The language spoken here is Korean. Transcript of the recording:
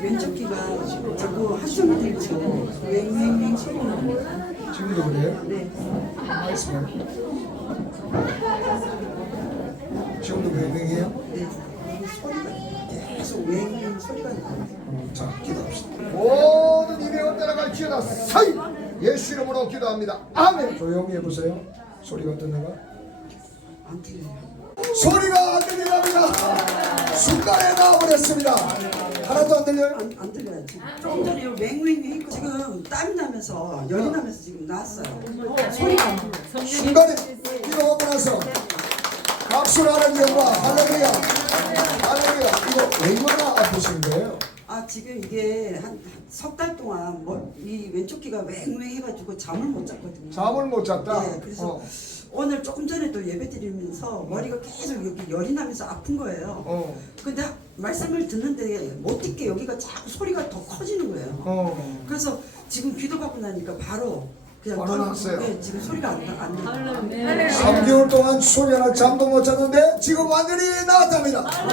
왼쪽 귀가 자꾸 한쪽이 들리고 웽웽웽 소리 나요. 지금도 그래요? 네. 지금도 맹맹해요? 네. 이 소리가 계속 웽웽 소리가 나요. 어, 자, 기도합시다. 모든 이명을 따라갈 지어다 사이 예수 이름으로 기도합니다. 아멘. 조용히 해보세요. 소리가 어떤가? 안 들려요. 소리가 안 들리랍니다. 순간에 나와버렸습니다. 하나도 안 들려요? 안, 안 들려요. 지금 조금 전에 했고 지금 땀이 나면서 열이 나면서 지금 났어요. 소리가 안 들려요. 중간에 기도하고 나서 박수를 하는 경우가 할렐루야 할렐루야 이거 얼마나 아프신 거예요? 아 지금 이게 한 석 달 동안 뭐, 이 왼쪽 귀가 웽웽 해가지고 잠을 못 잤거든요. 잠을 못 잤다? 네, 그래서 어. 오늘 조금 전에 또 예배 드리면서 머리가 계속 여기 열이 나면서 아픈 거예요. 어. 근데 말씀을 듣는데 못 듣게 여기가 자꾸 소리가 더 커지는 거예요. 어. 그래서 지금 기도 받고 나니까 바로 그냥 바로 털- 났어요? 네, 지금 소리가 안 나. 안 나. 3개월 동안 소리나 잠도 못 잤는데 지금 완전히 나았답니다 주세요.